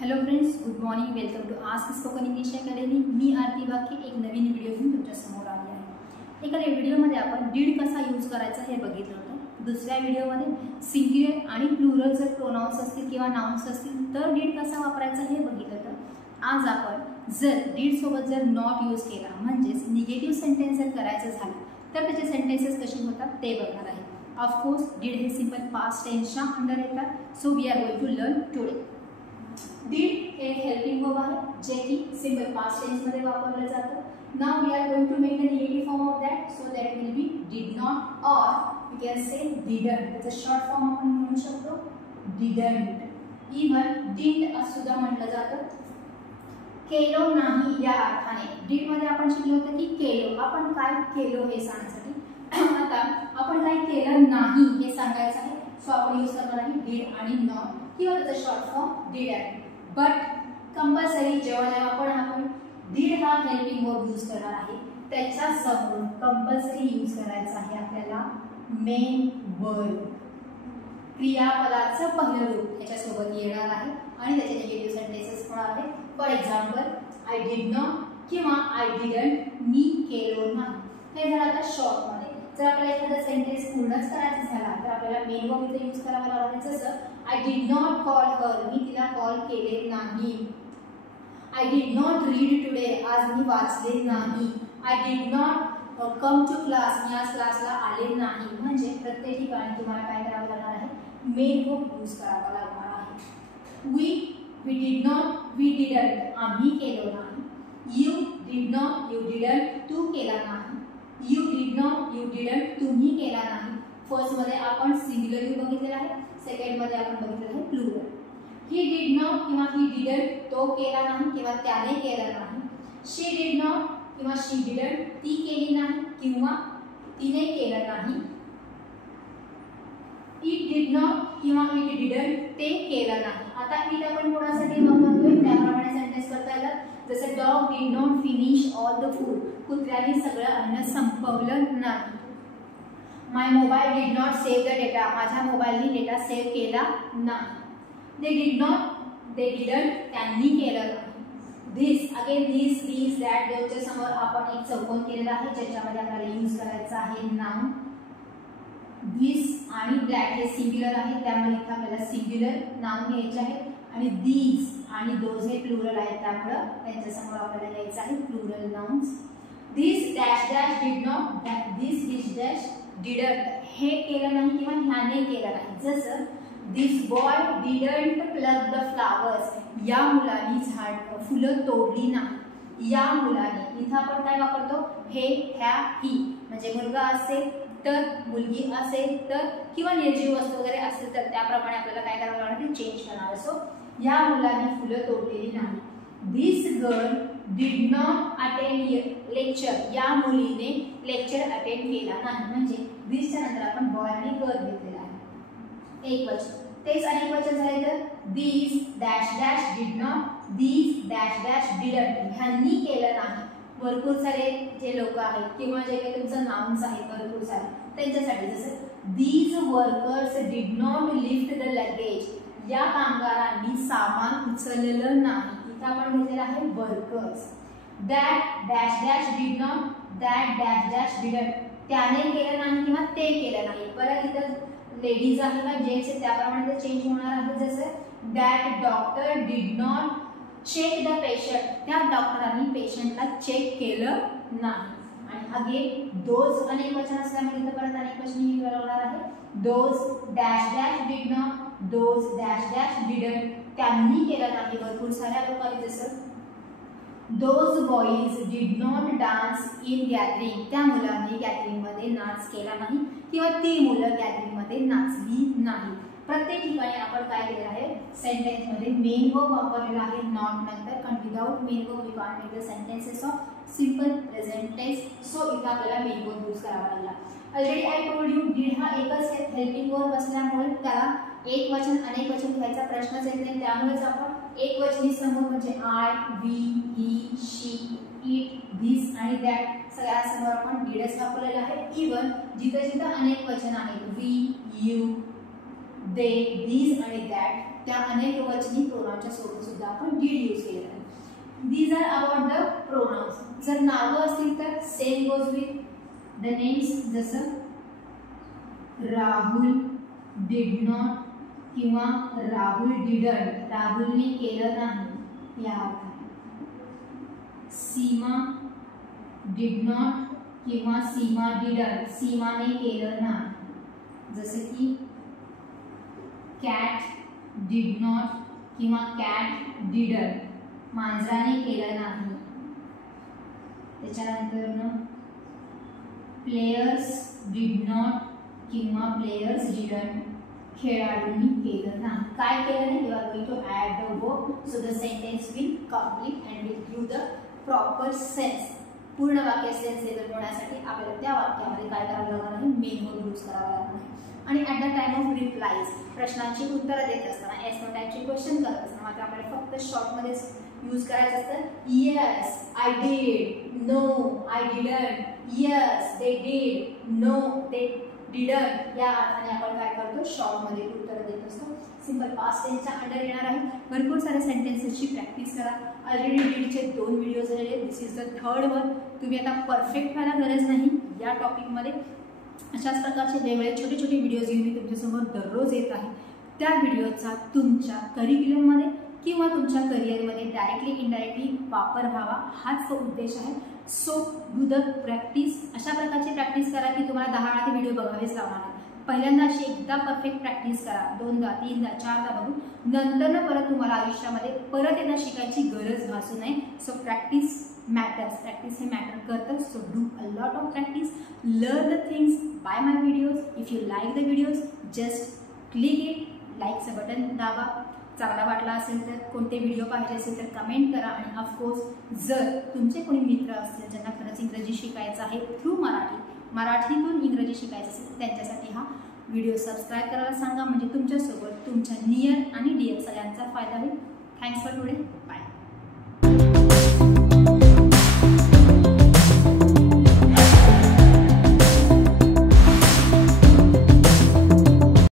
Hello friends, good morning. Welcome to Ask Spoken English Academy. मी आरती बाकी एक नवीन video घेऊन तुमच्यासमोर आली आहे. एका व्हिडिओमध्ये आपण डीड कसा यूज करायचा हे बघितलं होतं. दुसऱ्या व्हिडिओमध्ये सिंग्युलर आणि प्लुरल जर प्रोनाउन्स असतील किंवा नाउन्स असतील तर डीड कसा वापरायचा हे बघितलं होतं. आज आपण जर डीड सोबत जर नॉट यूज केला म्हणजेच निगेटिव्ह सेंटेन्स जर करायचं झालं तर त्याचे सेंटेन्सेस कसे होतात ते बघणार आहे. ऑफकोर्स डीड हे सिंपल पास्ट टेन्सच्या अंडर येतात. So we are going to learn today. Did हे हेल्पिंग वर्ब आहे जे की सिंपल पास्ट टेन्स मध्ये वापरलं जातं. Now we are going to make the negative form of that, so that will be did not or we can say didn't. त्याचा short form आपण म्हणू शकतो डिडंट. इव्हन डिड सुद्धा म्हटलं जातं. केलो नाही या अर्थाने डीड मध्ये आपण शिकलो होतं की केलो, आपण काय केलो हे सांगण्यासाठी. आता आपण काय केलं नाही हे सांगायचं आहे, सो आपण यूज करणार आहे डीड आणि नॉट किंवा त्याचा शॉर्ट फॉर्म डीड आहे. बट कंपल्सरी जेव्हा आपण डीड हा हेल्पिंग वर्ब यूज करणार आहे त्याच्या समोर कंपल्सरी यूज करायचा आहे आपल्याला मेन वर्ब. क्रियापदाचं पहिलं रूप याच्यासोबत येणार आहे आणि त्याचे निगेटिव्ह सेंटेन्सेस होणार आहे. For example, I did not किंवा आय डिडंट, मी केलो नाही. हे झालं आता शॉर्ट मध्ये. जर आपल्याला एखादा सेंटेन्स पूर्णच करायचा झाला तर आपल्याला मेन वर्ब इथे यूज करावा लागणार आहे. जसं I did not call her, मी तिला कॉल केले नाही. I did not read today, आज मी वाचले नाही. I did not come to class, मी आज क्लासला आले नाही. म्हणजे प्रत्येक ठिकाणी तुम्हाला काय करावं लागणार आहे, मेन वर्ब यूज करावा लागणार आहे. We did not, we didn't, आम्ही केलो नाही. You did not, you didn't, तू केला नाही. You did not, you didn't, तुम्ही केला नाही. फर्स्ट मध्ये आपण सिंग्युलर यू बघितलेला आहे, सेकंड मध्ये आपण बघितलेलं आहे प्लुरल. ही डिड नॉट किंवा ही डिडंट, तो केला नाही किंवा त्याने केला नाही. शी डिड नॉट किंवा शी डिडंट, ती केली नाही किंवा तिने केलं नाही. इट डिड नॉट किंवा इट डिडंट, ते केलं नाही. आता इट आपण कोणासाठी वापरतोय त्याप्रमाणे सेंटेन्स करता येतात. जसं dog did not finish all the food, कुत्र्याने सगळं अन्न संपवलं नाही. My mobile did not save the data, माझ्या मोबाईलने डेटा सेव्ह केला नाही. They did not, they didn't, त्यांनी केलं नाही. This, again this, these, that, दोनच्या समोर आपण एक चौकोन केलेला आहे ज्याच्यामध्ये आपल्याला यूज करायचं आहे नाउन. धिस आणि दॅट हे सिंग्युलर आहे त्यामुळे इथे आपल्याला सिंग्युलर नाउन घ्यायचे आहे. आणि दीज आणि दोज हे प्लुरल आहे त्यामुळे त्यांच्या समोर आपल्याला घ्यायचं आहे plural nouns. This dash dash did not, this dash dash didn't, हे केलं नाही किंवा ह्याने केलं नाही. जसं this boy didn't pluck the flowers, या मुलाने फुलं तोडली नाही. या मुलाने, इथं आपण काय वापरतो हे, ह्या, ही. म्हणजे मुलगा असेल तर, मुलगी असेल तर किंवा निर्जीव वस्तू वगैरे असेल तर त्याप्रमाणे आपल्याला काय करावं लागणार ते चेंज करणार. सो या मुलाने फुलं तोडलेली नाही. This girl did not attend lecture, या मुलीने लेक्चर अटेंड केला नाही. म्हणजे दिसच्या नंतर आपण बॉय आणि गर्ल घेतलेला आहे. एक वचन. तेच अनेक वचन झाले तर these dash dash did not, these dash dash didn't, ह्यांनी केलं नाही. भरपूर सारे जे लोक आहेत किंवा जे काही तुमचं नाउन्स आहे भरपूर सारे त्यांच्यासाठी. जसं these workers did not lift the luggage, या कामगारांनी सामान उचललेलं नाही. इथं आपण घेतलेलं आहे workers. That dash dash did not, that dash dash didn't, त्याने केलं नाही किंवा ते केलं नाही. परत इथं लेडीज आहे का जेंट्स आहे त्याप्रमाणे ते चेंज होणार आहे. जसं that doctor did not check the patient, त्या डॉक्टरांनी पेशंटला चेक केलं नाही. आणि अगेन दोज अनेक वचन असल्यामुळे इथं परत अनेक वचन होणार आहे. Those dash dash did not, those dash dash didn't, त्यांनी केलं नाही. भरपूर साऱ्या लोकांनी. जसं those boys did not dance in gathering, त्या मुलांनी गॅदरिंग मध्ये नाच केला नाही किंवा ती मुलं गॅदरिंग मध्ये नाचली नाही. प्रत्येक ठिकाणी आपण काय केलं आहे सेंटेन्स मध्ये मेन वर्ब वापरलेला आहे नॉट नंतर, कारण without main verb we can't make the sentences of simple present tense. So इथं आपल्याला मेन वर्ब यूज करावा लागला. Already I told you did हा एकच हेल्पिंग वर्ब असल्यामुळे त्याला एक वचन अनेक वचन घ्यायचा प्रश्नच येत नाही. त्यामुळेच आपण एक वचनी समूह म्हणजे I, we, he, she, it, this आणि दॅट सगळ्यांसमोर आपण डीडच वापरलेला आहे. इव्हन जिथं जिथं अनेक वचन आहेत वी, यू, दे, these आणि that त्या अनेक वचनी प्रोनाउनच्या सोबत सुद्धा आपण डीड यूज केलेला आहे. These are about the pronouns. जर नावं असतील तर same goes with the names, जसं राहुल डिड नॉट किंवा राहुल डिडंट, राहुलने केलं नाही या अर्थाने. सीमा डिड नॉट किंवा सीमा डिडंट, सीमाने केलं नाही. जसं की कॅट डिड नॉट किंवा कॅट डिडंट, मांजराने केलं नाही. त्याच्यानंतर प्लेयर्स डिड नॉट किंवा प्लेयर्स डिडंट, खेळाडूंनी केलं नाही. काय केलं नाही? You are going to add the verb, so the sentence will complete and will give the proper sense. पूर्ण वाक्य सेन्स देत होण्यासाठी आपल्याला त्या वाक्यामध्ये काय करावं लागणार आहे? मेन वर्ब यूज करावा लागणार आहे. आणि at the time of replies, प्रश्नांची उत्तरं देत असताना, येस नो टाईपचे क्वेश्चन करत असताना मात्र आपल्याला फक्त शॉर्टमध्येच यूज करायचं असतं. Yes I did, no I didn't, yes they did, no they didn't, या अर्थाने आपण काय करतो? शॉर्टमध्ये उत्तर देत असतो. सिंपल पास्ट टेन्सच्या अंडर येणार आहे. भरपूर साऱ्या सेंटेन्सेसची प्रॅक्टिस करा. ऑलरेडी डीडचे 2 व्हिडिओ झालेले, दिस इज द 3rd वन. तुम्ही आता परफेक्ट व्हायला गरज नाही या टॉपिकमध्ये. अशाच प्रकारचे वेगवेगळे छोटे छोटे व्हिडिओज घेऊन मी तुमच्यासमोर दररोज येत आहे. त्या व्हिडिओचा तुमच्या करिक्युलममध्ये किंवा तुमच्या करिअरमध्ये डायरेक्टली इनडायरेक्टली वापर व्हावा, हाच तो उद्देश आहे. So do the practice. अशा प्रकारची प्रॅक्टिस करा की तुम्हाला 10 वेळा ते व्हिडिओ बघावेच लागणार नाही. पहिल्यांदा अशी एकदा परफेक्ट प्रॅक्टिस करा, 2दा 3दा 4दा बघून, नंतर परत तुम्हाला आयुष्यामध्ये परत एकदा शिकायची गरज भासू नये. सो प्रॅक्टिस मॅटर्स, प्रॅक्टिस हे मॅटर करतं. So do a lot of practice, learn the things by my videos. If you like the videos just click it, लाईकचं बटन दाबा. चांगला वाटला असेल तर, कोणते व्हिडिओ पाहिजे असेल तर कमेंट करा. आणि ऑफकोर्स जर तुमचे कोणी मित्र असतील ज्यांना खरंच इंग्रजी शिकायचं आहे थ्रू मराठीतून इंग्रजी शिकायचं असेल, त्यांच्यासाठी हा व्हिडिओ सबस्क्राईब करायला सांगा. म्हणजे तुमच्यासोबत तुमच्या नियर आणि डिअर सगळ्यांचा फायदा होईल. Thanks for today. बाय.